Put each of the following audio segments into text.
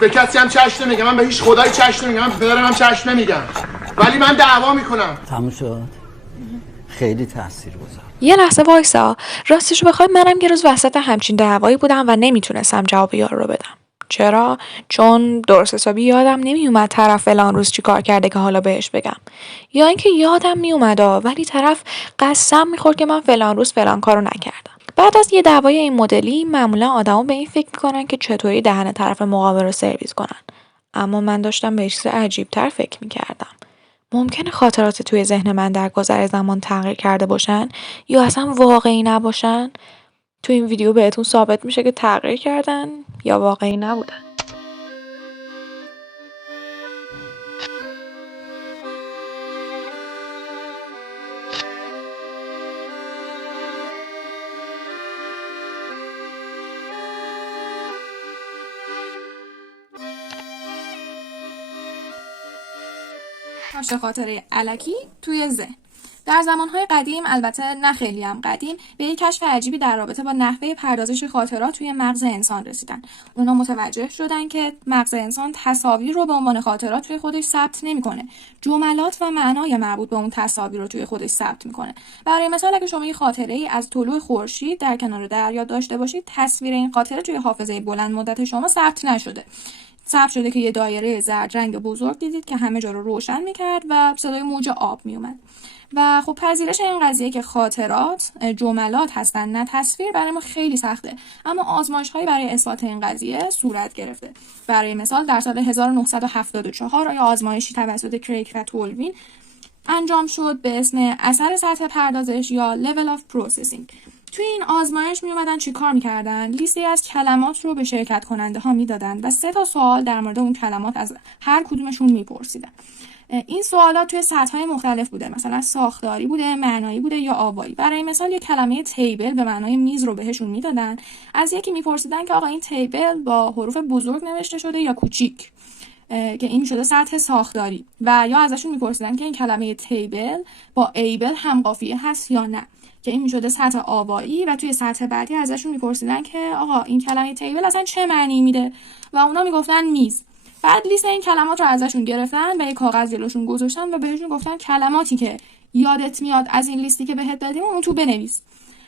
به کسی هم چشم نمیگم، من به هیچ خدایی چشم نمیگم، من به پدرم هم چشم نمیگم، ولی من دعوا میکنم. تموم شد. خیلی تاثیرگذار. یه لحظه وایسا. راستشو بخوای منم یه روز وسط همچین دعوایی بودم و نمیتونستم جواب یارو رو بدم. چرا؟ چون درست حسابی یادم نمیومد طرف فلان روز چی کار کرده که حالا بهش بگم، یا اینکه یادم میومد ولی طرف قسم میخورد که من فلان روز فلان کارو نکردم. بعد از یه دعوای این مدلی معمولا آدما به این فکر میکنن که چطوری دهن طرف مقابل رو سرویس کنن، اما من داشتم به چیز عجیب‌تر فکر میکردم. ممکنه خاطرات توی ذهن من در گذر زمان تغییر کرده باشن یا اصلا واقعی نباشن. تو این ویدیو بهتون ثابت میشه که تغییر کردن یا واقعی نبودن. نقش خاطره الکی توی ذهن. در زمانهای قدیم، البته نه خیلی هم قدیم، به یک کشف عجیبی در رابطه با نحوه پردازش خاطرات توی مغز انسان رسیدن. اونا متوجه شدن که مغز انسان تصاویر رو به عنوان خاطرات توی خودش ثبت نمی‌کنه. جملات و معنای مربوط به اون تصاویر رو توی خودش ثبت می‌کنه. برای مثال اگه شما یه خاطره‌ای از طلوع خورشید در کنار دریا داشته باشید، تصویر این خاطره توی حافظه بلند مدت شما ثبت نشده. ثبت شده که یه دایره زرد رنگ بزرگ دیدید که همه جا رو روشن می‌کرد و صدای موج آب میومد. و خب پذیرش این قضیه که خاطرات جملات هستن نه تصویر برای ما خیلی سخته، اما آزمایش‌هایی برای اثبات این قضیه صورت گرفته. برای مثال در سال 1974 آزمایشی توسط کریک و تولوین انجام شد به اسم اثر سطح پردازش یا level of processing. توی این آزمایش می اومدن چی کار میکردن؟ لیستی از کلمات رو به شرکت کننده ها میدادن و 3 سوال در مورد اون کلمات از هر کدومشون میپرسیدن. این سوالات توی سطح‌های مختلف بوده، مثلا ساختاری بوده، معنایی بوده یا آوایی. برای مثال یک کلمه تیبل به معنای میز رو بهشون میدادن، از یکی میپرسیدن که آقا این تیبل با حروف بزرگ نوشته شده یا کوچیک، که این شده سطح ساختاری، و یا ازشون میپرسیدن که این کلمه تیبل با ایبل هم قافیه هست یا نه، که این میشده سطح آوایی، و توی سطح بعدی ازشون میپرسیدن که آقا این کلمه تیبل اصلا چه معنی میده و اونا میگفتن میز. بعد لیست این کلمات رو ازشون گرفتن و یک کاغذ جلوشون گذاشتن و بهشون گفتن کلماتی که یادت میاد از این لیستی که بهت دادیم اون تو بنویس.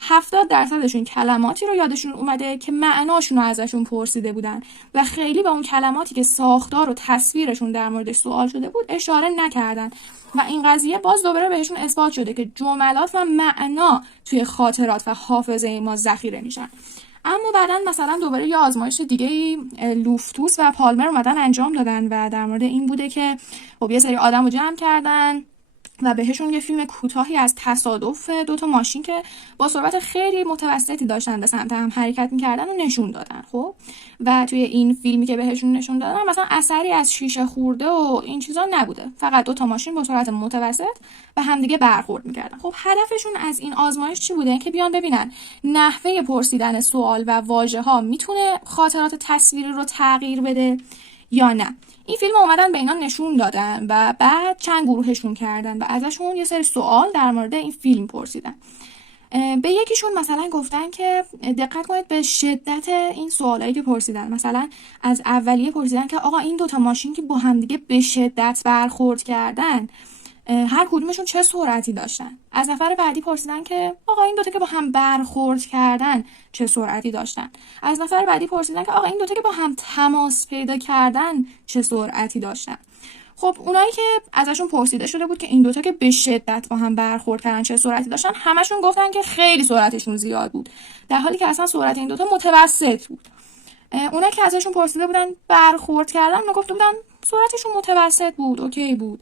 70% کلماتی رو یادشون اومده که معناشون رو ازشون پرسیده بودن و خیلی به اون کلماتی که ساختار و تصویرشون در موردش سوال شده بود اشاره نکردن. و این قضیه باز دوباره بهشون اثبات شده که جملات و معنا توی خاطرات و حافظه ما ذخیره میشن. اما بعداً مثلا دوباره یه آزمایش دیگه لوفتوس و پالمر اومدن انجام دادن و در مورد این بوده که خب یه سری آدم رو جمع کردن و بهشون یه فیلم کوتاهی از تصادف 2 ماشین که با سرعت خیلی متوسطی داشتن به سمت هم حرکت می‌کردن و نشون دادن. خب و توی این فیلمی که بهشون نشون دادن مثلا اثری از شیشه خورده و این چیزا نبوده، فقط 2 ماشین با سرعت متوسط به همدیگه برخورد می‌کردن. خب هدفشون از این آزمایش چی بوده؟ که بیان ببینن نحوه پرسیدن سوال و واژه‌ها میتونه خاطرات تصویری رو تغییر بده یا نه. این فیلم اومدن به اینا نشون دادن و بعد چند گروهشون کردن و ازشون یه سری سوال در مورد این فیلم پرسیدن. به یکیشون مثلا گفتن که دقت کنید به شدت این سوالایی که پرسیدن. مثلا از اولیه پرسیدن که آقا این 2 ماشین که با همدیگه به شدت برخورد کردن هر کدومشون چه سرعتی داشتن. از نفر بعدی پرسیدن که آقا این 2 که با هم برخورد کردن چه سرعتی داشتن. از نفر بعدی پرسیدن که آقا این 2 که با هم تماس پیدا کردن چه سرعتی داشتن. خب اونایی که ازشون پرسیده شده بود که این 2 که به شدت با هم برخورد کردن چه سرعتی داشتن، همشون گفتن که خیلی سرعتشون زیاد بود، در حالی که اصلا سرعت این 2 متوسط بود. اونایی که ازشون پرسیده بودن برخورد کردن، اونا گفته بودن سرعتشون متوسط بود، اوکی بود.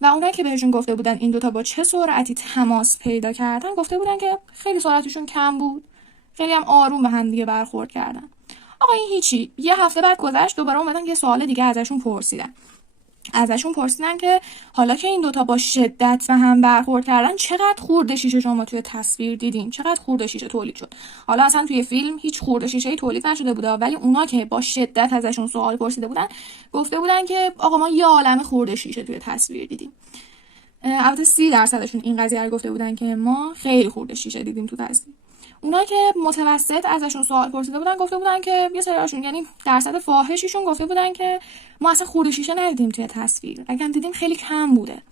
و اونایی که بهشون گفته بودن این 2 با چه سرعتی تماس پیدا کردن، گفته بودن که خیلی سرعتشون کم بود، خیلی هم آروم به هم دیگه برخورد کردن. آقا این هیچی. یه هفته بعد گذشت، دوباره اومدن یه سوال دیگه ازشون پرسیدن که حالا که این 2 با شدت و هم برخورد کردن چقدر خورده شیشه شما توی تصویر دیدین، چقدر خورده شیشه تولید شد. حالا اصلا توی فیلم هیچ خورده شیشه‌ای تولید نشده بوده، ولی اونا که با شدت ازشون سوال پرسیده بودن گفته بودن که آقا ما یه عالمه خورده شیشه توی تصویر دیدیم. البته 30% این قضیه رو گفته بودن که ما خیلی خورده شیشه دیدیم تو تصویر. اونایی که متوسط ازشون سوال پرسیده بودن گفته بودن که یه سریاشون، یعنی درصد فاحشیشون گفته بودن که ما اصلا خورده شیشه ندیدیم توی تصویر، اگه هم دیدیم خیلی کم بوده.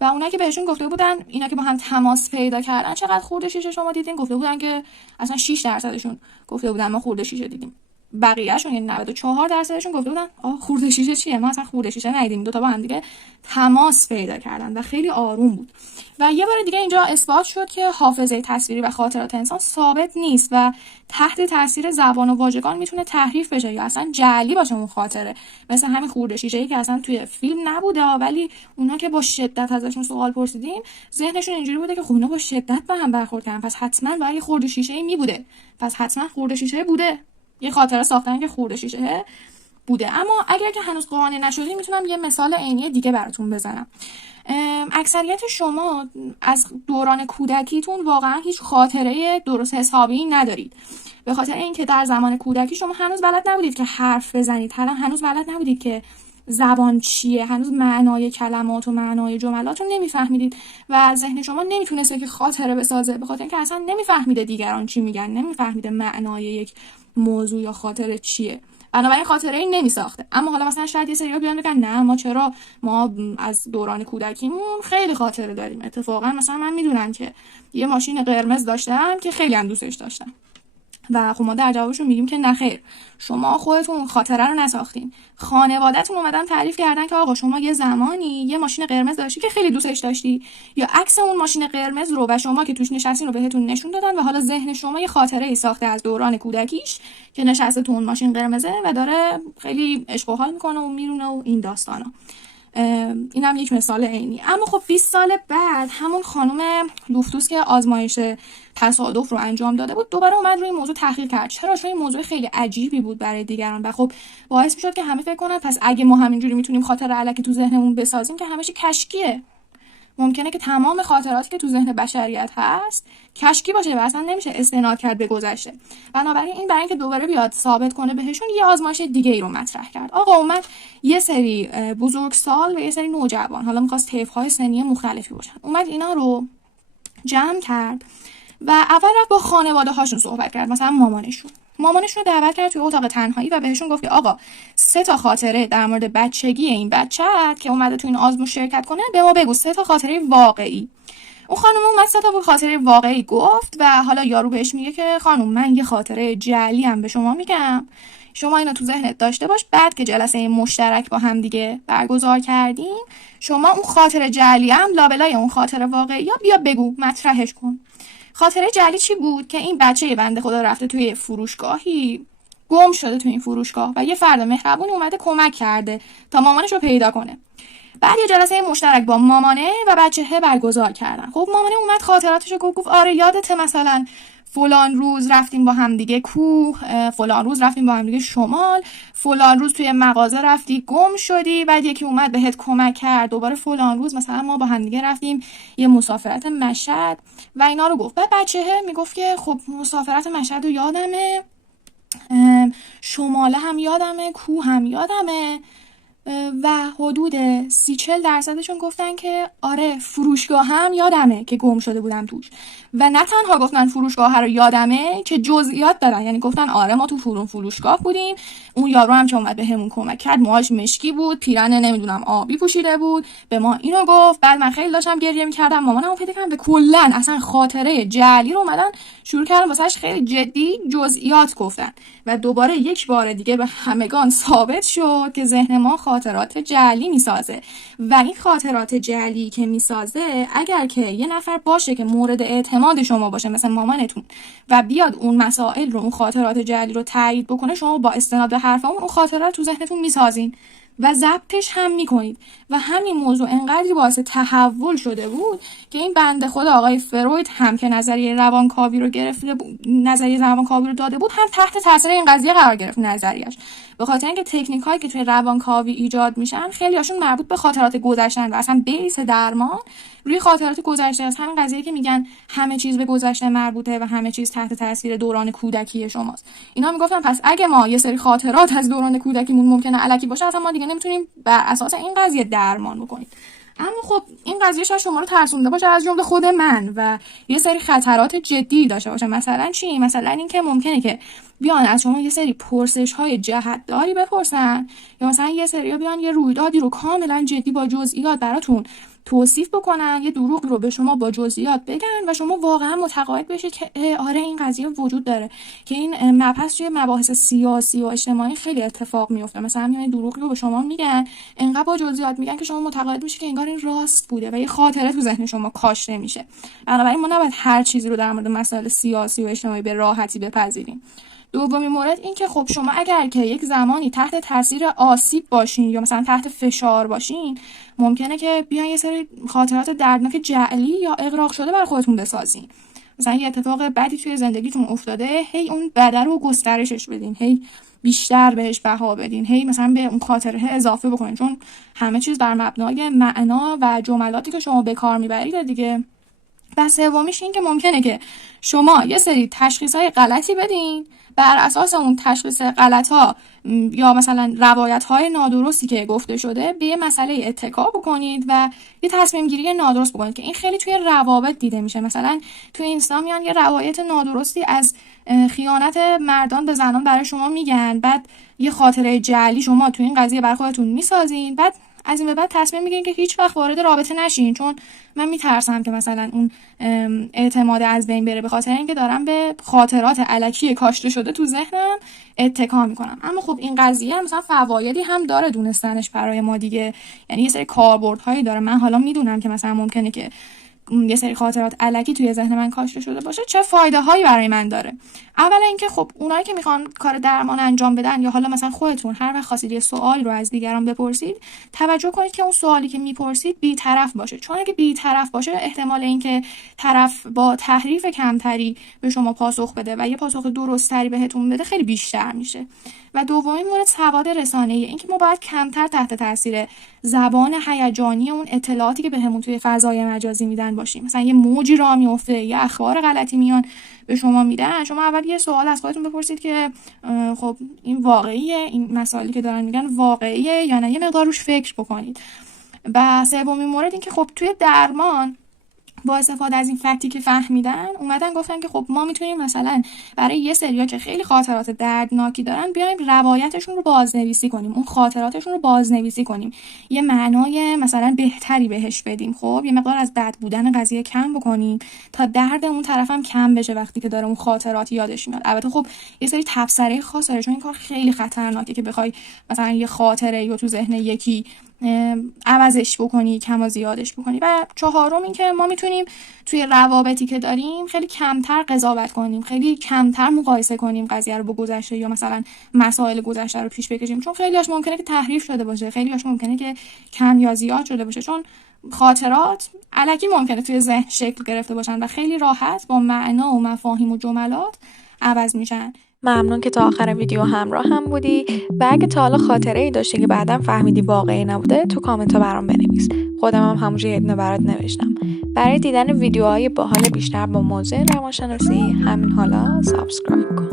و اونایی که بهشون گفته بودن اینا که با هم تماس پیدا کردن چقدر خورده شیشه شما دیدین، گفته بودن که اصلا 6% گفته بودن ما خورده شیشه دیدیم. بقیه‌شون یعنی 94% گفته بودن خورده شیشه چیه، ما اصلا خورده شیشه ندیدیم. دو تا با هم دیگه تماس پیدا کردن و خیلی آروم بود. و یه بار دیگه اینجا اثبات شد که حافظه تصویری و خاطرات انسان ثابت نیست و تحت تاثیر زبان و واژگان میتونه تحریف بشه یا اصلا جعلی باشه اون خاطره. مثل همین خورده شیشه‌ای که اصلا توی فیلم نبوده، ولی اونا که با شدت ازشون سوال پرسیدیم ذهنشون اینجوری بوده که خب اینا با شدت به هم برخورد کردن، پس حتما باید خورده شیشه‌ای می بوده، پس حتما خورده شیشه بوده. یه خاطره ساختن که خورده شیشه بوده. اما اگر که هنوز قانع نشدی میتونم یه مثال عینی دیگه براتون بزنم. اکثریت شما از دوران کودکیتون واقعا هیچ خاطره درست حسابی ندارید، به خاطر اینکه در زمان کودکی شما هنوز بلد نبودید که حرف بزنید، هنوز بلد نبودید که زبان چیه، هنوز معنای کلمات و معنای جملات رو نمیفهمیدید و ذهن شما نمیتونسته که خاطره بسازه، به خاطر اینکه اصلا نمیفهمیده دیگران چی میگن، نمیفهمیده معنای یک موضوع یا خاطره چیه، بنابراین خاطره ای نمیساخته. اما حالا مثلا شاید یه سری بیان بگن نه ما از دوران کودکیمون خیلی خاطره داریم. اتفاقا مثلا من میدونم که یه ماشین قرمز داشتم که خیلی هم دوستش داشتم و خب ما در جوابشون میگیم که نه خیر، شما خودتون خاطره رو نساختین، خانواده‌تون اومدن تعریف کردن که آقا شما یه زمانی یه ماشین قرمز داشتی که خیلی دوستش داشتی، یا عکس اون ماشین قرمز رو و شما که توش نشستین رو بهتون نشون دادن و حالا ذهن شما یه خاطره ای ساخته از دوران کودکیش که نشسته تو اون ماشین قرمزه و داره خیلی عشق و حال میکنه و میرونه و این داستانا. اینم یک مثال عینی. اما خب 20 سال بعد همون خانم لوفتوس که آزمایش تصادف رو انجام داده بود دوباره اومد روی موضوع تحقیق کرد. چرا؟ چون این موضوع خیلی عجیبی بود برای دیگران و خب باعث میشد که همه فکر کنن پس اگه ما همینجوری میتونیم خاطره الکی تو ذهنمون بسازیم که همش کشکیه. ممکنه که تمام خاطراتی که تو ذهن بشریت هست کشکی باشه و اصلا نمیشه استناد کرد به گذشته. بنابراین این برای اینکه دوباره بیاد ثابت کنه بهشون یه آزمایش دیگه ای رو مطرح کرد. آقا اومد یه سری بزرگسال و یه سری نوجوان، حالا می‌خواست طیف‌های سنی مختلفی باشن، اومد اینا رو جمع کرد و اول رفت با خانواده هاشون صحبت کرد. مثلا مامانشون رو دعوت کرد توی اتاق تنهایی و بهشون گفت که آقا 3 تا خاطره در مورد بچگی این بچه‌ت که اومده تو این آزمایش شرکت کنه به ما بگو، 3 تا خاطره واقعی. اون خانم اومد 3 تا خاطره واقعی گفت و حالا یارو بهش میگه که خانم من یه خاطره جعلی هم به شما میگم، شما اینو تو ذهنت داشته باش، بعد که جلسه مشترک با هم دیگه برگزار کردیم شما اون خاطره جعلی هم لابلای اون خاطره واقعی یا بیا بگو، مطرحش کن. خاطره جعلی چی بود؟ که این بچه بنده خدا رفته توی فروشگاهی، گم شده توی این فروشگاه و یه فرد مهربونی اومده کمک کرده تا مامانش رو پیدا کنه. بعد یه جلسه مشترک با مامانه و بچه‌ها برگزار کردن. خب مامانه اومد خاطراتش رو گفت آره یادته مثلا فلان روز رفتیم با هم دیگه کوه، فلان روز رفتیم با هم دیگه شمال، فلان روز توی مغازه رفتی گم شدی، بعد یکی اومد بهت کمک کرد، دوباره فلان روز مثلا ما با هم دیگه رفتیم یه مسافرت مشهد و اینا رو گفت. بعد بچه‌ها میگفت که خب مسافرت مشهد رو یادمه، شماله هم یادمه، کوه هم یادمه و حدود 30-40% گفتن که آره فروشگاه هم یادمه که گم شده بودم توش. و نه تنها گفتن فروشگاه رو یادمه که جزئیات دادن، یعنی گفتن آره ما تو فروشگاه بودیم، اون یارو هم که اومد بهمون کمک کرد موهاش مشکی بود، پیرن نمیدونم آبی پوشیده بود، به ما اینو گفت. بعد من خیلی داشتم گریه می‌کردم، مامانمو پیدا کردم و کلا اصلا خاطره جعلی رو اومدن شروع کردن واسش خیلی جدی جزئیات گفتن و دوباره یک بار دیگه به همگان ثابت شد که ذهن ما خاطرات جعلی میسازه و این خاطرات جعلی که میسازه اگر که یه نفر باشه که مورد اعتماد شما باشه مثل مامانتون و بیاد اون مسائل رو، اون خاطرات جعلی رو تایید بکنه، شما با استناد به حرف اون خاطره رو تو ذهنتون میسازین و ضبطش هم میکنید. و همین موضوع انقدری باعث تحول شده بود که این بنده خدا آقای فروید هم که نظریه روانکاوی رو گرفته بود، نظریه روانکاوی رو داده بود، هم تحت تاثیر این قضیه قرار گرفت نظریه‌اش، به خاطر اینکه تکنیکایی که توی روانکاوی ایجاد میشن خیلی هاشون مربوط به خاطرات گذشتن و اصلا بیس درمان روی خاطرات گذشته است. همین قضیه که میگن همه چیز به گذشته مربوطه و همه چیز تحت تاثیر دوران کودکی شماست. اینا میگفتن پس اگه ما یه سری خاطرات از دوران کودکیمون ممکنه الکی باشه، اصلا ما دیگه نمیتونیم بر اساس این قضیه درمان بکنیم. اما خب این قضیه شاید شما رو ترسونده باشه، از جمله خود من، و یه سری خطرات جدی داشته باشه. مثلا چی؟ مثلا اینکه ممکنه که بیان از شما یه سری پرسش‌های جهت‌داری بپرسن، یا مثلا یه سری بیان یه رویدادی رو کاملا جدی با جزئیات براتون توصیف بکنن، یه دروغ رو به شما با جزئیات بگن و شما واقعا متقاعد بشید که آره این قضیه وجود داره، که این مبحث توی مباحث سیاسی و اجتماعی خیلی اتفاق میفته. مثلا میان دروغ رو به شما میگن، انقدر با جزئیات میگن که شما متقاعد بشید که انگار این راست بوده و یه خاطره تو ذهن شما کاشته میشه. بنابراین ما نباید هر چیزی رو در مورد مسائل سیاسی و اجتماعی به راحتی بپذیریم. دومین مورد این که خب شما اگر که یک زمانی تحت تاثیر آسیب باشین یا مثلا تحت فشار باشین، ممکنه که بیان یه سری خاطرات دردناک جعلی یا اغراق شده بر خودتون بسازین. مثلا یه اتفاق بدی توی زندگیتون افتاده، هی اون بد رو گسترشش بدین، هی بیشتر بهش بها بدین، هی مثلا به اون خاطره اضافه بکنین، چون همه چیز در مبنای معنا و جملاتی که شما به کار میبرید دیگه. و سومیش این که ممکنه که شما یه سری تشخیص‌های غلطی بدین، بر اساس اون تشخیص غلط‌ها یا مثلا روایت‌های نادرستی که گفته شده به یه مسئله اتکا بکنید و یه تصمیم گیری نادرست بکنید، که این خیلی توی روابط دیده میشه. مثلا توی اینستا میان یه روایت نادرستی از خیانت مردان به زنان برای شما میگن، بعد یه خاطره جعلی شما توی این قضیه برای خودتون میسازین، بعد از این به بعد تصمیم میگیرین که هیچ وقت وارد رابطه نشین، چون من میترسم که مثلا اون اعتماد از بین بره، به خاطر اینکه دارم به خاطرات الکی کاشته شده تو ذهنم اتکا میکنم. اما خب این قضیه مثلا فوایدی هم داره دونستنش برای ما دیگه، یعنی یه سری کاربردهایی داره. من حالا میدونم که مثلا ممکنه که یه سری خاطرات الکی توی ذهن من کاشته شده باشه، چه فایده هایی برای من داره. اولا اینکه خب اونایی که میخوان کار درمان انجام بدن، یا حالا مثلا خودتون هر وقت خواستید یه سوالی رو از دیگران بپرسید، توجه کنید که اون سوالی که میپرسید بی‌طرف باشه، چون اگه بی‌طرف باشه احتمال اینکه طرف با تحریف کمتری به شما پاسخ بده و یه پاسخ درستری بهتون بده خیلی بیشتر میشه. و دومین مورد سواد رسانه‌ای، این که ما باید کمتر تحت تاثیر زبان هیجانی اون اطلاعاتی که بهمون توی فضای مجازی میدن باشیم. مثلا یه موجی راه میفته، یه اخبار غلطی میان به شما میدن، شما اول یه سوال از خودتون بپرسید که خب این واقعیه، این مسائلی که دارن میگن واقعیه یا نه، یه مقدار روش فکر بکنید. و سومین مورد این که خب توی درمان با استفاده از این فکتی که فهمیدن اومدن گفتن که خب ما میتونیم مثلا برای یه سریا که خیلی خاطرات دردناکی دارن بیایم روایتشون رو بازنویسی کنیم، اون خاطراتشون رو بازنویسی کنیم، یه معنای مثلا بهتری بهش بدیم، خب یه مقدار از بد بودن قضیه کم بکنیم تا درد اون طرف هم کم بشه وقتی که داره اون خاطرات یادش میاد. البته خب یه سری تبصره خاص داره، چون این کار خیلی خطرناکه که بخوای مثلا یه خاطره یا تو ذهن یکی عوضش بکنی، کم و زیادش بکنی. و چهارم این که ما میتونیم توی روابطی که داریم خیلی کمتر قضاوت کنیم، خیلی کمتر مقایسه کنیم قضیه رو با گذشته یا مثلا مسائل گذشته رو پیش بکشیم، چون خیلی‌هاش ممکنه که تحریف شده باشه، خیلی‌هاش ممکنه که کم یا زیاد شده باشه، چون خاطرات الکی ممکنه توی ذهن شکل گرفته باشن و خیلی راحت با معنا و مفاهیم و جملات عوض میشن. ممنون که تا آخر ویدیو همراه هم بودی و اگه تا حالا خاطره‌ای داشتی که بعداً فهمیدی واقعی نبوده تو کامنت‌ها برام بنویس. خودم هم همونجوری یه دونه برات نوشتم. برای دیدن ویدیوهای باحال بیشتر با موضوع روانشناسی همین حالا سابسکرایب کن.